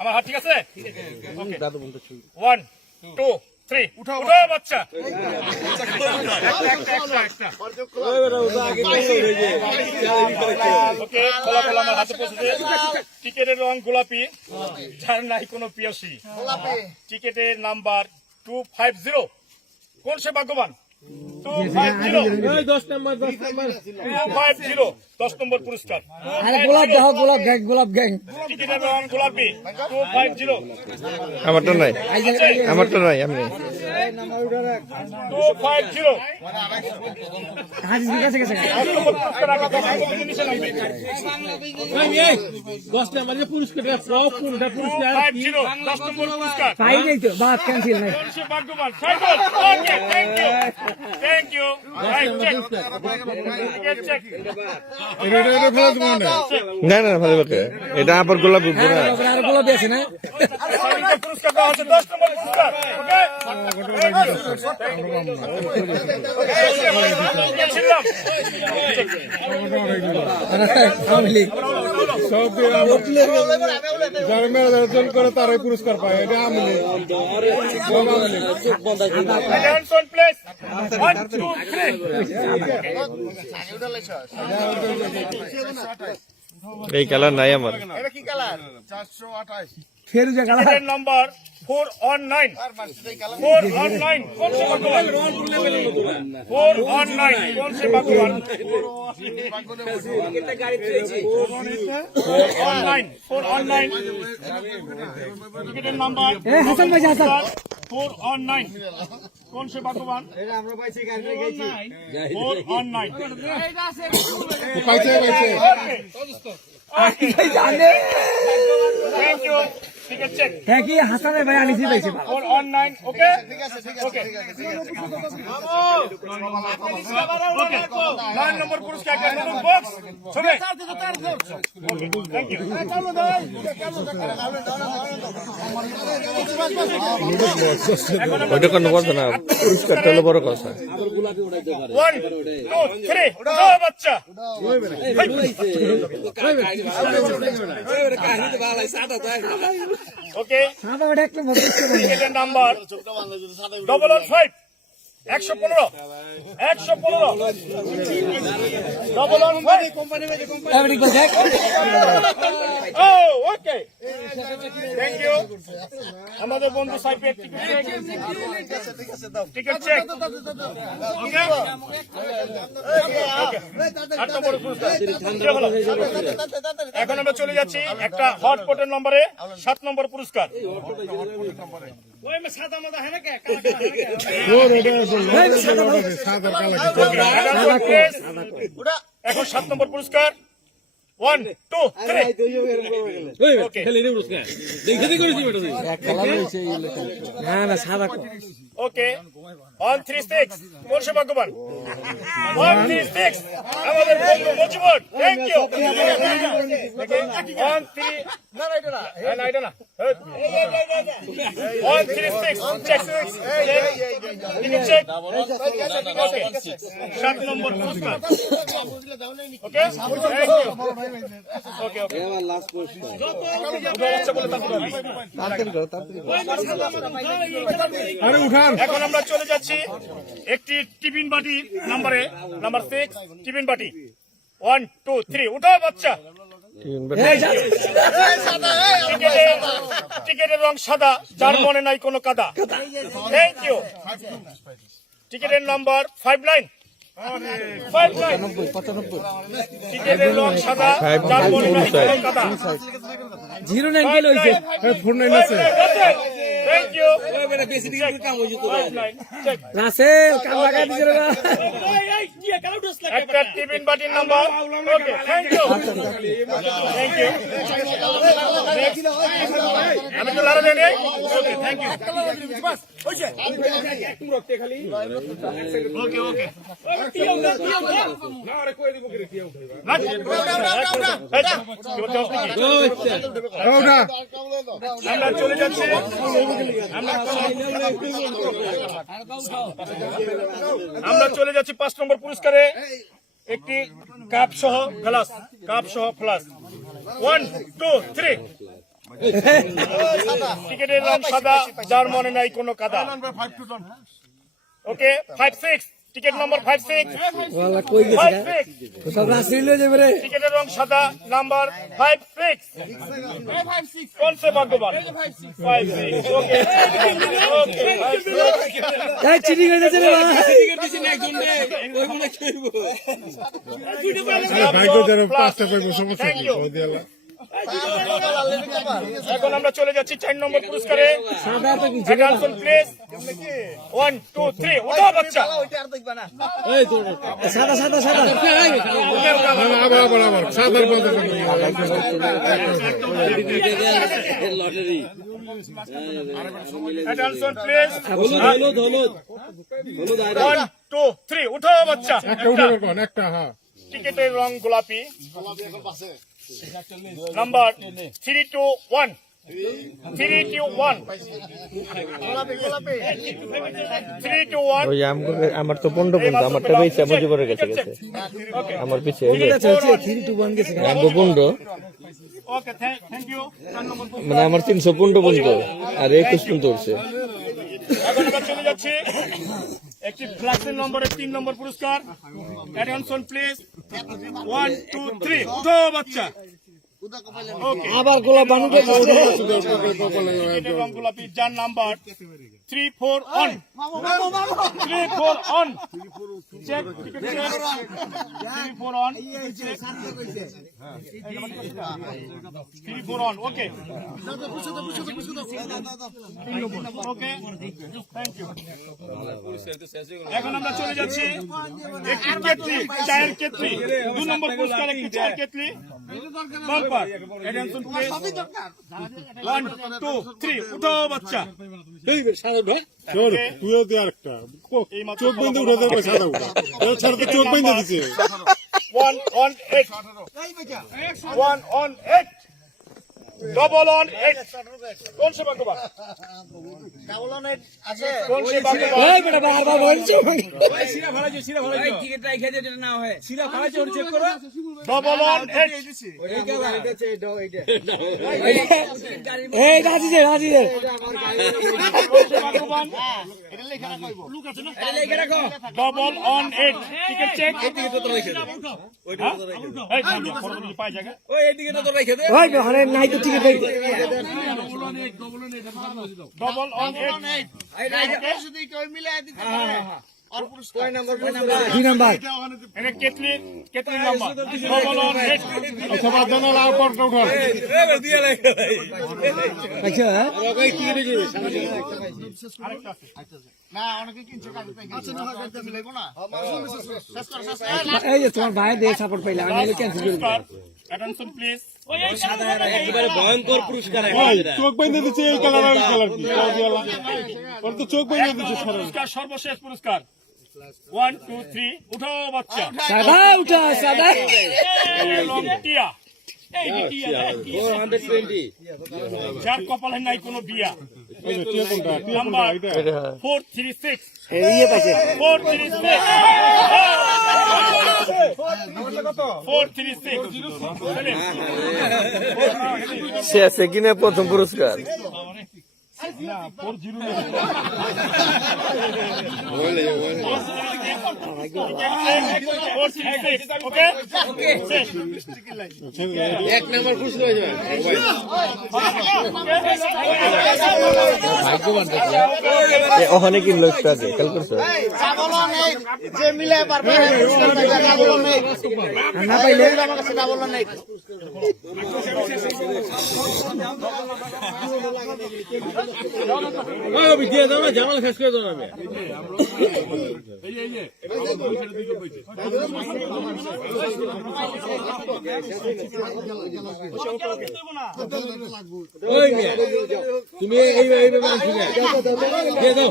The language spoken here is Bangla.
আমার হাত ঠিক আছে? ওকে 1 2 3 উঠো বাচ্চা। ওকে ফলাফল আমার হাতে পৌঁছেছে। টিকেটের রং গোলাপি, যার নাই কোনো পিয়াসি। টিকেটের নাম্বার 250। কোন সে ভাগ্যবান? 250 10 নম্বর পুরস্কার। গোলাপ গ্যাং টিকেটের রং গোলাপি 250। আমারটা নাই, আমারটা নাই, আমি 250 10 নম্বর পুরস্কার 10 নম্বর পুরস্কার। পাই নাই তো বাদ ক্যান্সেল নাই। কোন সে ভাগ্যবান? Saidul. Okay thank you right check ticket check. না না ভালো বাকে এটা আবার গোলাপি পুরা আর গোলাপি আছে না? পুরস্কার দেওয়া হচ্ছে 10 নম্বর পুরস্কার। যারা মেরাদন করে তারাই পুরস্কার পায়, এটা আমলি Attention please 1 2 3 এই কালার নাই আমার। এটা কি কালার? 428 ফেরুজা কালার টিকেট নাম্বার 419 419 কোন সে ভাগ্যবান? 419 কোন সে ভাগ্যবান? 419 টিকেটের নাম্বার হাসান ভাই হাসান 419 কোন সে ভাগ্যবান? 419 পাইছে থ্যাংক ইউ টিকেট চেক হ্যাঁ কি হাসানের ভাই আনিছি পাইছে 419 ওকে ওকে 9 নম্বর পুরস্কার একটা নতুন বক্স ছবি থ্যাংক ইউ ওইটা কোনো কথা না, পুরস্কারটা হলো বড় কথা। 1 2 3 উঠো বাচ্চা। ওকে সাদা ওটা একটা মত টিকেটের নাম্বার 115 115 এভরি গো দেখ ওকে থ্যাংক ইউ আমাদের বন্ধু সাইপের টিকেট চেক ওকে এখন আমরা চলে যাচ্ছি একটা হটপটের নম্বরে 7 নম্বর পুরস্কার। এখন 7 নম্বর পুরস্কার 1 2 3 না না সাদা ওকে 136 কোন সে ভাগ্যবান? 136 আমাদের বন্ধু মজিবর থ্যাংক ইউ 13 না এটা না 136 চেক চেক 7 নম্বর পুরস্কার ওকে ওকে ওকে লাস্ট পুরস্কার এখন আমরা চলে যাচ্ছি একটি টিফিন বাটি নাম্বার 6 টিফিন বাটি 1 2 3 উঠো বাচ্চা। টিকেটের রং সাদা, যার মনে নাই কোনো কাদা। থ্যাংক ইউ টিকেটের নাম্বার 59 টিকেটের রং সাদা, যার মনে নাই কোনো কাদা। 09 গেল হইছে 49 আছে। থ্যাংক ইউ রাসেল কাম লাগা দিছে রে একটা টিফিন বাটির নাম্বার ওকে থ্যাংক ইউ আমি তো লারা দেন ওকে থ্যাংক ইউ ওকে ওকে আমরা চলে যাচ্ছি আমরা চলে যাচ্ছি 5 নম্বর পুরস্কারে একটি কাপ সহ ফ্লাস 1 2 3 টিকেটের রং সাদা, যার মনে নাই কোনো কাদা। ওকে, 5-6, টিকেট নম্বর 5-6, ওয়ালা কই গেছে 5-6, সব রাসেল লয়ে যাবে রে টিকেটের রং সাদা, নাম্বার 5-6। কোন সে ভাগ্যবান? 5-6, ওকে, ওকে, 5-6। এই চিনি হইছে রে ভাই ভাগ্য যারা পাঁচটা পাইবো সমস্যা Thank কি you. সৌদি আল্লাহ এখন আমরা চলে যাচ্ছি 4 নম্বর পুরস্কারে। সাদা তো কি Attention please, 1, 2, 3, উঠাও বাচ্চা। সাদা সাদা সাদা আবার সাধারণ Attention please, হলুদ হলুদ 1, 2, 3, উঠাও বাচ্চা। একটা উঠে রাখুন একটা হ্যাঁ টিকেটের রং গোলাপি, নাম্বার 321, 321, 321। ওই আমার তো 15 পর্যন্ত আমারটা বেশি মুজিবরে গেছে আমার পিছে এই যে আচ্ছা আচ্ছা 3 2 1 গেছে আমগো 15 ওকে, থ্যাংক ইউ। মানে আমার 315 পর্যন্ত আর 21 পর্যন্ত উঠছে। এখন আমরা চলে যাচ্ছি একটি ফ্ল্যাক্সের নম্বরে 3 নম্বর পুরস্কার। অ্যাটেনশন প্লিজ, 1, 2, 3, উঠাও বাচ্চা। ওকে, আবার গোলাপ বানুকে টিকেটের রং গোলাপি, যার number 341, 341। Check, ticket check, 341, 341, okay, okay, thank you. এখন আমরা চলে যাচ্ছি একটি কেটলি, চায়ের কেটলি, 2 নম্বর পুরস্কার, একটি চায়ের কেটলি বাম্পার। অ্যাটেনশন প্লিজ, 1, 2, 3, উঠাও বাচ্চা। তুইও দিয়ে আরেকটা চোখ বন্ধ উঠে দেবে সাদা উঠা ছাড়া তো চোখ বন্ধ দিছে 118, 118, double on 8। কোন সে ভাগ্যবান? কোন সে ভাগ্যবান? এই বেটা বারবার বলছো Double on 8। এই রাজি যে কোন সে ভাগ্যবান? Double on 8, ticket check. এই থামো, পরবর্তী পাই জায়গা। ওই হরে নাই তো ঠিক আছে Double on 8, 2 নাম্বার এটা kettle, kettle number, double on 8। আচ্ছা বাদ দেন আর পরটা উঠান আচ্ছা আরেকটা আছে। এই যে তোমার ভাই দিয়ে সাপোর্ট পাইলা আমি এলে ক্যান্সেল করে দিলাম Attention please, ভাই চোখ বন্ধ দিছে এই কালার আর এই কালার কি সৌদি আল্লাহ ওর তো চোখ বন্ধ দিছে সারা পুরস্কার, সর্বশেষ পুরস্কার, 1, 2, 3, উঠাও বাচ্চা। সাদা উঠা সাদা রং টিয়া, যার কপালে নাই কোনো বিয়া, এই যে টিয়া কোনটা নাম্বার এটা 436, এই পাইছে 436, 436। সে আছে কিনা প্রথম পুরস্কার ওকে, এক নাম্বার পুরস্কার হয়ে যাবে ওখানে কিনলো একটু আগে খেয়াল করছো না পাইলে দিয়ে দাও না জামাল শেষ করে দাও না তুমি এই দিয়ে দাও